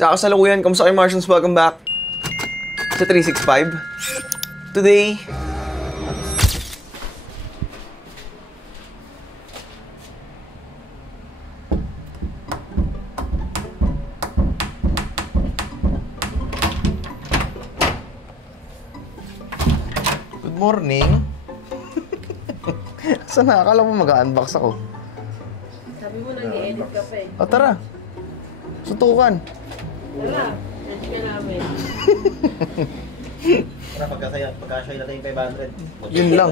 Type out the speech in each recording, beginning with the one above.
Sa kasalukuyan, kamusta kayo Martians? Welcome back sa 365. Today, good morning. Saan na? Akala mo mag-unbox ako. Sabi mo nag-i-edit ka pa eh. O tara, sutukan. Tara, edit ka namin. Para pagkasya natin yung 500. Yun lang.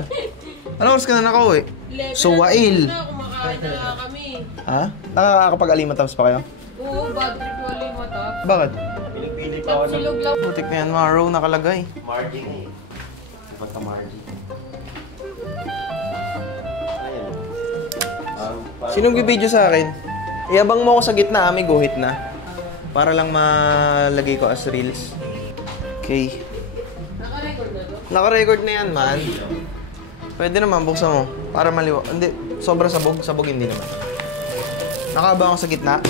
Anong oras ka na nakauwi? So, wail. Kumakain na nga kami. Ha? Nakakapag-alimatams pa kayo? Oo, bad trip yung alimata. Bakit? Piling-pili pa ako ng Silog lang. Putik na yan, mga row nakalagay. margin eh. Basta margin. Ayan. Sinong video sa akin? Iabang mo ako sa gitna, may guhit na. Para lang malagay ko as reels. Okay. Naka-record na to? Naka-record na yan, man. Pwede naman, buksan mo. Para maliwa. Hindi, sobra sabog. Sabog hindi naman. Nakabang ako sa gitna.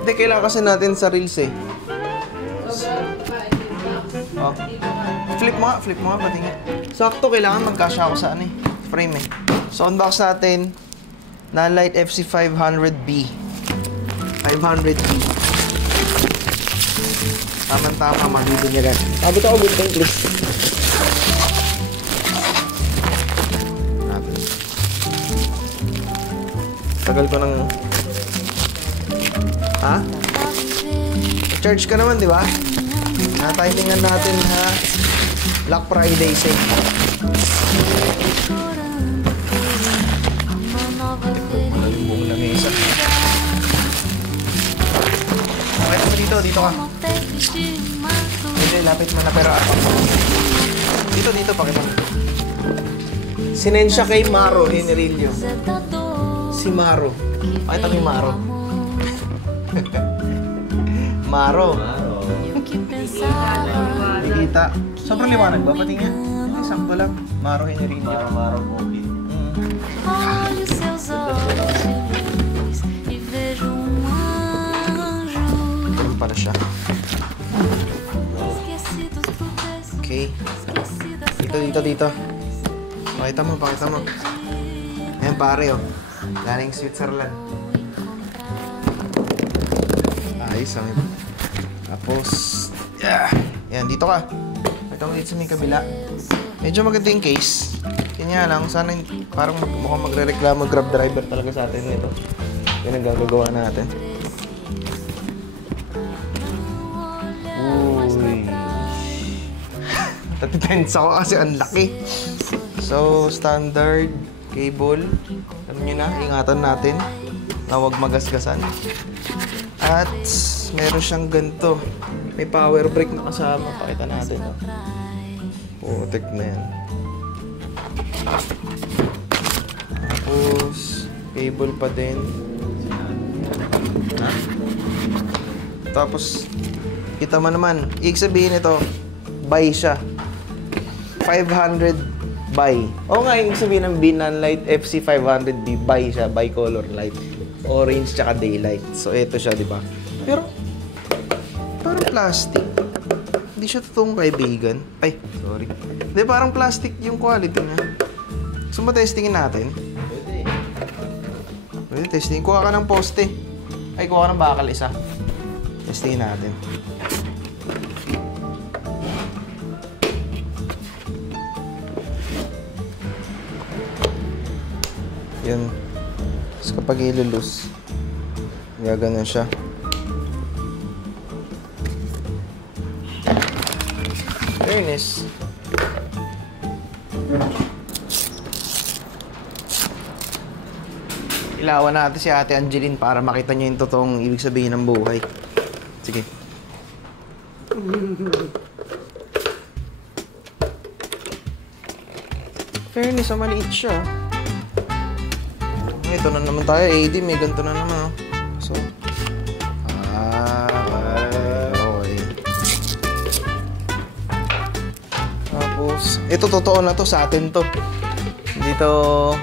Hindi, kailangan kasi natin sa reels eh. Oh. Flip mo nga, pati nga. Sakto, kailangan magkasya ako sa ano eh. Frame eh. So, unbox natin na Light FC 500B. 500B. Tama-tama, mahido niya gan. Abot ako, good thing, please. Natin. Tagal ko ng... Ha? Charge ka naman, di ba? Natimingan natin, ha? Black Friday sale. Yung buong na mesa. Okay, dito ka. Hindi, lapit mo na pera. Dito, pakita mo. Sinensya kay Maro Henrillo. Si Maro. Pakita mo yung Maro. Maro. Kita. Sobrang liwanag ba? Pati nga. Sample lang. Maro Henrillo. Maro movie. Ganun pala siya. Okay. Dito. Pakita mo. Ayan pare, oh. Galing Switzerland. Ayos, ang ito. Tapos, yeah. Yan, dito ka. Pakita mo dito sa may kabila. Medyo maganda yung case. Kanya lang, sana parang mukhang magre-reklamo grab driver talaga sa atin nito. Yan ang gagagawa natin. Uy. Natitense ako kasi ang laki. So, standard cable. Alam nyo na, ingatan natin na huwag magasgasan. At meron siyang ganito. May power brick na kasama. Pakita natin. Putik na yan. Tapos, cable pa din. Ha? Tapos, kita mo naman. Ibig sabihin ito, buy siya. 500 buy. Oo nga, ibig sabihin ng Binan Light FC 500B, buy siya. Bicolor light. Orange tsaka daylight. So, ito siya, di ba? Pero, parang plastic. Hindi siya totoong kaibigan. Ay, sorry. Hindi, parang plastic yung quality niya. So, matestingin natin. Pwede testing. Kuha ka ng poste. Ay, kuha ka ng bakal isa. Testingin natin. Yun. Tapos kapag ilulus, gaganon siya. Fairness. Ilawan natin si Ate Angeline para makita niyo yung totoong ibig sabihin ng buhay. Sige. Fairness, maliit siya. Ito na naman tayo, AD, may ganito na naman. So, okay. Tapos, ito totoo na to, sa atin to. Dito,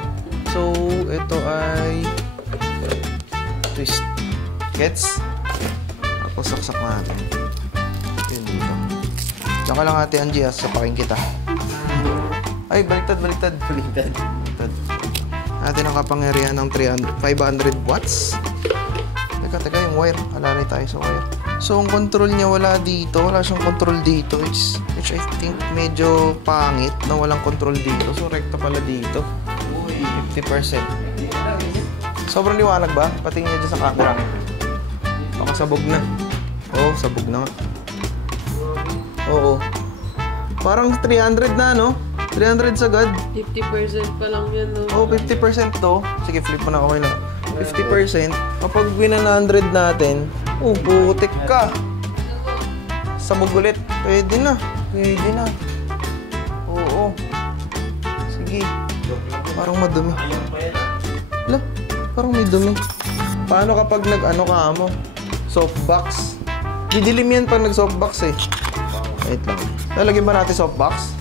so, ito ay twist. Gets? Tapos saksak natin. Yun dito. Diyan ka lang ate Angie, sapakin kita. Ay, baliktad. Natin ang kapangyarihan ng 500 watts. Teka, yung wire. Alalay tayo sa wire. So, ang control niya wala dito. Wala siyang control dito. Which I think medyo pangit na walang control dito. So, rekta pala dito. 50%. Sobrang liwanag ba? Patingin niya dyan sa camera. Baka sabog na. Oo, sabog na nga. Oo. Parang 300 na, no? 300 sagad. 50% pa lang yan, no? Oh, 50% to. Sige, flip mo na okay na. 50%. Kapag 100 natin, putik ka. Sabog ulit. Pwede na. Oo. Sige. Parang madumi. Ala, parang may dumi. Paano kapag nag-ano ka mo? Softbox. Didilim yan pag nag-softbox eh. Wait lang. Lalagyan ba natin softbox?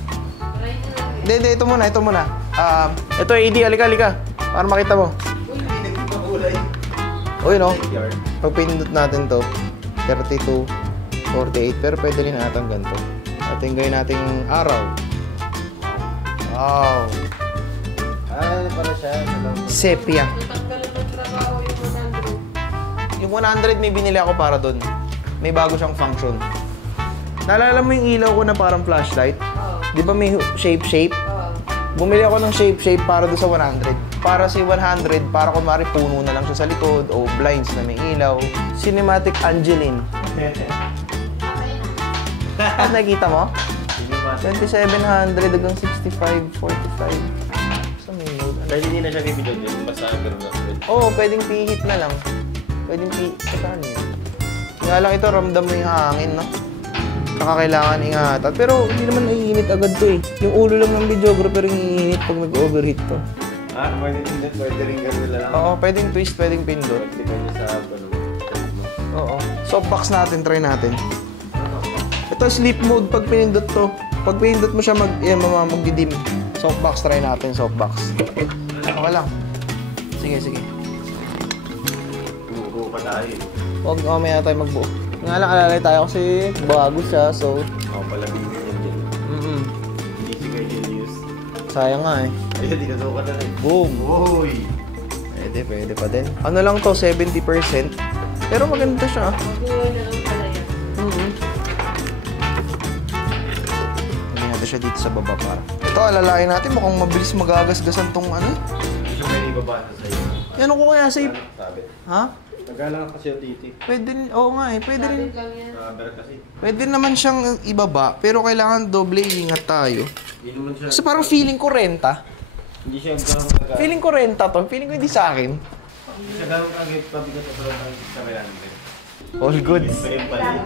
Hindi, ito muna. Ito AD, halika. Para makita mo. Uy, no? Pag pinindot natin to, 32, 48, pero pwede rin natin ganito. Ating gawin nating araw. Wow. Ano para siya? Sepia. Natanggalan ng trabaho yung 100. Yung 100 may binili ako para doon. May bago siyang function. Naalala mo yung ilaw ko na parang flashlight? Oo. Di ba may shape? Oo. Bumili ako ng shape para doon sa 100. Para si 100, para kunwari puno na lang siya sa likod o blinds na may ilaw. Cinematic Angeline. Nakita mo? 2,700 hanggang 65, 45. Sa may mode. Dahil hindi na siya bibidyo dyan, basta gano'n na. Oo, pwedeng pihit na lang. Pwedeng pihit. Saan yun? Nga lang ito, ramdam mo yung hangin, no? Nakakailangan ingatan. Pero hindi naman naiinit agad to eh. Yung ulo lang ng videographer yung iinit pag nag-overheat to. Pwede rin gano'n lang. Oo, pwedeng twist, pwedeng pindot. Depende sa gano'n. Oo. Softbox natin, try natin. Ito, sleep mode pag pinindot to. Pag pinindot mo siya, magdidim. Softbox, try natin, softbox. Okay lang. Sige. Buo pa tayo. Huwag mamaya tayo magbuo. Nga lang, alalay tayo kasi bago siya, so... Ako pala bibigyan yan dyan. Hindi si kayo use. Sayang nga eh. Ayun, di ka na rin. Boom! Uy! Pwede pa din. Ano lang to, 70%. Pero maganda siya. Mag-uwi na lang pala yan. Lagyan natin siya dito sa baba para. Ito, alalain natin. Mukhang mabilis magagasgasan tong ano. Gusto mo yung ibabasa sa'yo. Yan ko kaya safe. Sabi. Ha? Nagalang kasi yung titi. Pwede rin. Oo nga eh. Pwede rin. Sabit lang yan. Nakaberat kasi. Pwede naman siyang ibaba. Pero kailangan doble ingat tayo. Hindi naman siya. Kasi parang feeling ko renta. Hindi siya gano'ng kagaya. Feeling ko renta to. Feeling ko hindi sa akin. Hindi siya gano'ng kagaya. Pabigat sa parang sa Melandre. All goods. Pwede pala.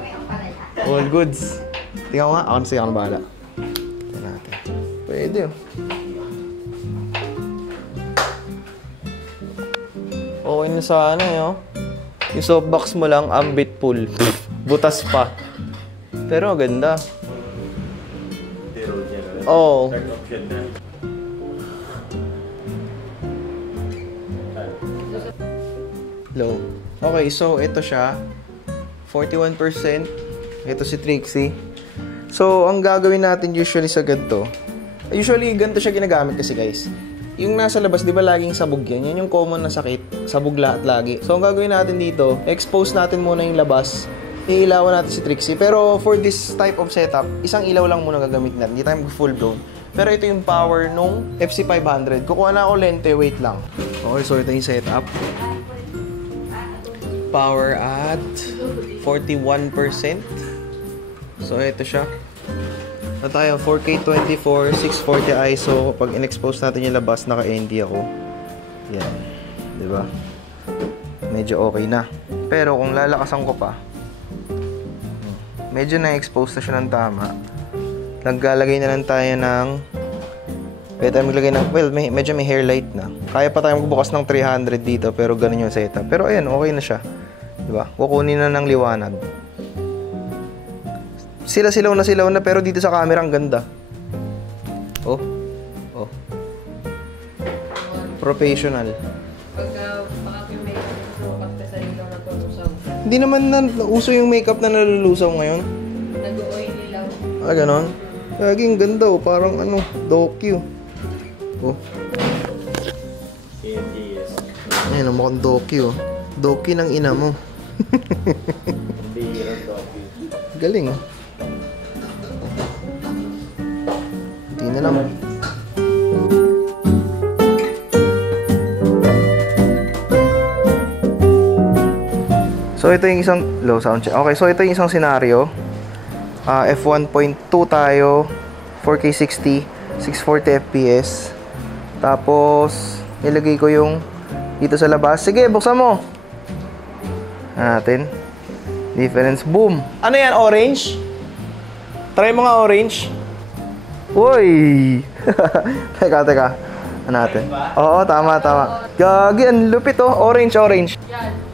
All goods. Tingnan ko nga. Ako na siya. Ako na bahala. Tingnan natin. Pwede oh. Okay na sana eh oh. Yung softbox mo lang, ambit pool. Butas pa. Pero ganda. Zero dyan. Oo. Third option na. Low. Okay, so ito siya. 41%. Ito si Trixie. So, ang gagawin natin usually sa ganito. Usually, ganito siya ginagamit kasi guys. Yung nasa labas, di ba laging sabog yan? Yan yung common na sakit. Sabog lahat lagi. So, ang gagawin natin dito, expose natin muna yung labas. Iilawan natin si Trixie. Pero for this type of setup, isang ilaw lang muna gagamitin natin. Hindi tayo mag-full blown. Pero ito yung power nung FC500. Kukuha na ako lente, wait lang. Okay, so ito yung setup. Power at 41%. So, ito siya. Na tayo, 4K24, 640 ISO. Pag in-expose natin yung labas, naka-ND ako. Yan. Diba? Medyo okay na. Pero kung lalakasan ko pa, medyo na-expose na siya ng tama. Naglalagay na lang tayo ng... Pwede tayo maglagay ng... Well, medyo may hair light na. Kaya pa tayo magbukas ng 300 dito, pero ganun yung setup. Pero ayan, okay na siya. Diba? Kukunin na ng liwanag. Silaw na, pero dito sa camera ang ganda. Oh. Professional. Pagka baka may sukat ka sa ilaw na tulusang. Hindi naman na uso yung makeup na nalulusaw ngayon. Nag-oily lang. Ah, ganon? Laging ganda oh. Parang ano, docu. Oh. yes. Ayan, mukhang docu oh. Docu ng ina mo. Bihirang docu. Galing oh. Hindi na lang. So ito yung isang low sound check. Okay, so ito yung isang scenario. F1.2 tayo, 4K 60, 640 FPS. Tapos nilagay ko yung dito sa labas. Sige, buksan mo. Natin. Difference, boom. Ano yan, orange? Try mo nga orange. Uy! Teka. Ano natin? Oo, tama. Gagi, ang lupit oh. Orange.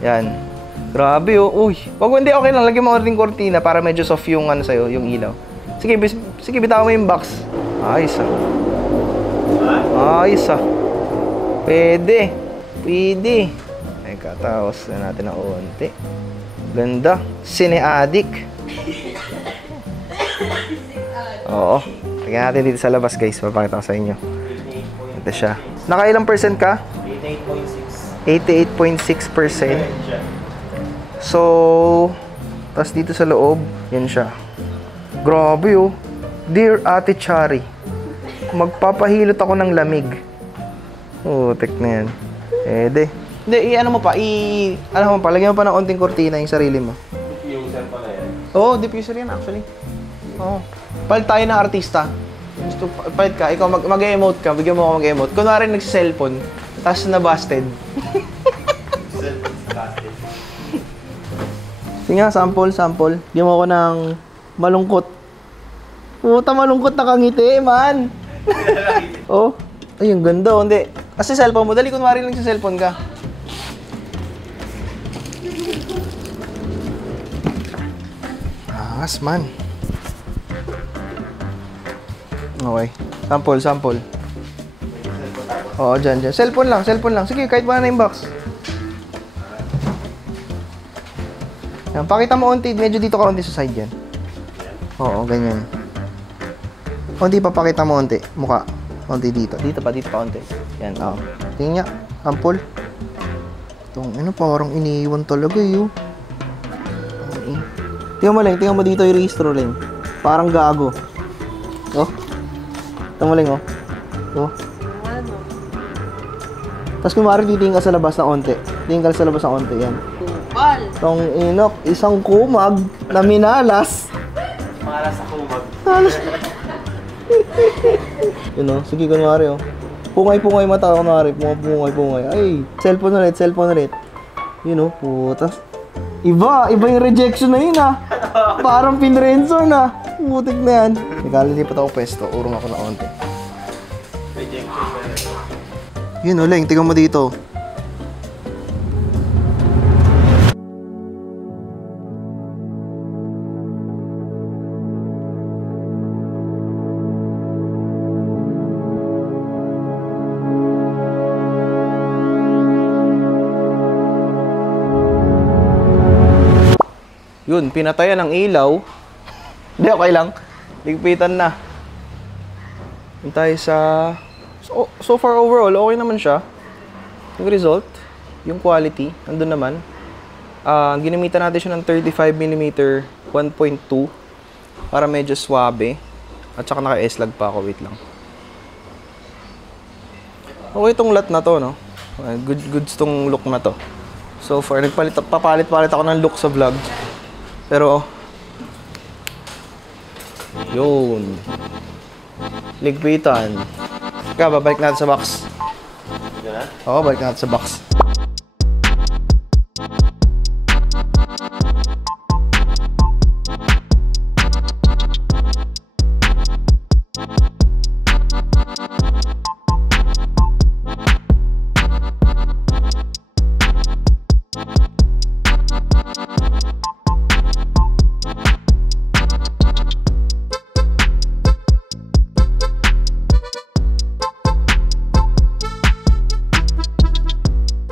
Yan. Grabe oh. Uy. Wag, hindi, okay lang. Lagyan mo rin kortina para medyo soft yung ano sa'yo, yung ilaw. Sige, bitaw mo yung box. Ayos ah. Pwede. Teka, tapos na natin ng onti. Ganda. Cine-addict. Oo. Tignan natin dito sa labas, guys. Papakita ko sa inyo. Ito siya. Nakailang percent ka? 88.6. 88.6%. So, tas dito sa loob, yan siya. Grabe oh. Dear Ate Chari, magpapahilot ako ng lamig. Oh, tek na yan. Hindi, ano mo pa, lagyan mo pa ng onting kortina yung sarili mo. Diffuser pala yan. Oo, diffuser yan actually. Oo. Palit tayo ng artista. Gusto, palit ka, ikaw mag-emote ka, bigyan mo ako mag-emote. Kunwari nagsi-cellphone, tapos na-busted. Sige nga, sample. Bigyan mo ako ng malungkot. Puta, malungkot na kangiti, man. Oh, ay, ang ganda. Hindi. Kasi cellphone mo, dali kunwari lang sa cellphone ka. Angas, man. Okay. Sample. Oo, dyan. Cellphone lang. Sige, kahit wala na yung box. Yan, pakita mo onti. Medyo dito ka onti sa side yan. Oo, ganyan. Onti pa, pakita mo onti. Mukha. Onti dito. Dito pa onti. Yan, oo. Tingnan niya. Sample. Itong, parang iniiwan talaga yun. Tingnan mo dito yung registro lang. Parang gago. Oh. Tingnan mo lang, oh. Oh. Tapos kumari titingin ka sa labas na onti. Tingin ka sa labas na onti, yan. Kupal. Tong inok, isang kumag na minalas. Pangalas sa kumag. Yun know, sige kunwari oh. Pungay mata kunwari, pungay. Ay, cellphone ulit. Yun know, putas. Iba yung rejection na yun ah. Parang pinrenso na. Putik na yan. Nagkalilipat ako pwesto, urong ako na onti. Yun oh, Leng, tingnan mo dito. Yun, pinatayan ng ilaw. Hindi, okay lang. Ligpitan na. Yun tayo sa... So far overall, okay naman siya. Yung result, yung quality, nandun naman. Ginamitan natin siya ng 35mm 1.2 para medyo swabe. At saka naka-S-Log pa ako. Wait lang. Okay itong lot na to, no? Goods tong look na to. So far, papalit ako ng look sa vlog. Pero, yun. Ligpitan. Kaya, babalik natin sa box. Oo, balik natin sa box.